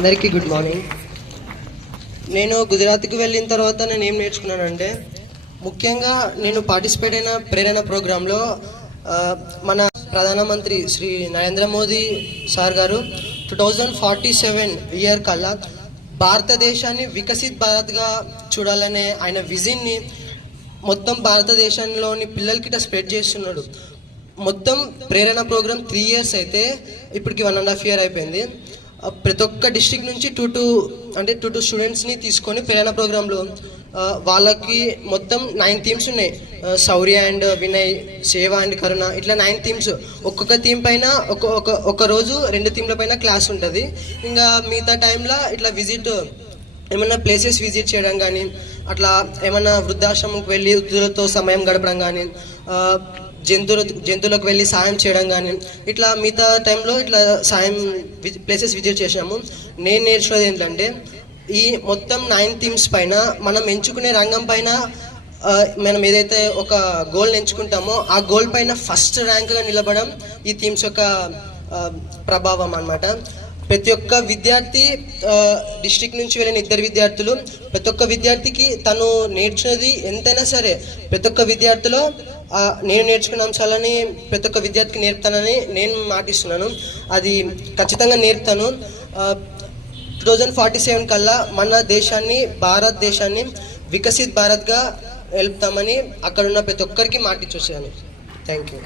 అందరికీ good morning. నేను గుజరాత్కి వెళ్ళిన తర్వాత నేను ఏం నేర్చుకున్నానంటే, ముఖ్యంగా నేను పార్టిసిపేట్ అయిన ప్రేరణ ప్రోగ్రాంలో మన ప్రధానమంత్రి శ్రీ నరేంద్ర మోదీ సార్ గారు 2047 ఇయర్ కల్లా భారతదేశాన్ని వికసిత్ భారత్గా చూడాలనే ఆయన విజన్ని మొత్తం భారతదేశంలోని పిల్లలకి స్ప్రెడ్ చేస్తున్నాడు. మొత్తం ప్రేరణ ప్రోగ్రామ్ 3 years అయితే ఇప్పటికి 1.5 year అయిపోయింది. ప్రతి ఒక్క డిస్ట్రిక్ట్ నుంచి టూ స్టూడెంట్స్ని తీసుకొని ప్రేరణ ప్రోగ్రాంలో వాళ్ళకి మొత్తం 9 థీమ్స్ ఉన్నాయి. శౌర్య అండ్ వినయ్, సేవ అండ్ కరుణ, ఇట్లా 9 థీమ్స్. ఒక్కొక్క థీమ్ పైన ఒక రోజు 2 థీమ్ల పైన క్లాస్ ఉంటుంది. ఇంకా మిగతా టైంలో ఇట్లా విజిట్ ఏమన్నా ప్లేసెస్ విజిట్ చేయడం కానీ, అట్లా ఏమన్నా వృద్ధాశ్రమంకి వెళ్ళి వృద్ధులతో సమయం గడపడం కానీ, జంతువులకు వెళ్ళి సాయం చేయడం కానీ, ఇట్లా మిగతా టైంలో ఇట్లా సాయం ప్లేసెస్ విజిట్ చేసాము. నేను నేర్చుకున్నది ఏంటంటే, ఈ మొత్తం 9 థీమ్స్ పైన మనం ఎంచుకునే రంగం పైన మనం ఏదైతే ఒక గోల్ ఎంచుకుంటామో ఆ గోల్ పైన ఫస్ట్ ర్యాంక్గా నిలబడడం ఈ థీమ్స్ యొక్క ప్రభావం అన్నమాట. ప్రతి ఒక్క విద్యార్థి, డిస్ట్రిక్ట్ నుంచి వెళ్ళిన 2 విద్యార్థులు, ప్రతి ఒక్క విద్యార్థికి తను నేర్చుకున్నది ఎంతైనా సరే ప్రతి ఒక్క విద్యార్థిలో నేను నేర్చుకున్న అంశాలని ప్రతి ఒక్క విద్యార్థికి నేర్పుతానని నేను మాటిస్తున్నాను. అది ఖచ్చితంగా నేర్పుతాను. 2047 కల్లా మన దేశాన్ని, భారతదేశాన్ని వికసిత్ భారత్గా వెళ్తామని అక్కడున్న ప్రతి ఒక్కరికి మాటిచ్చొచ్చాను. Thank you.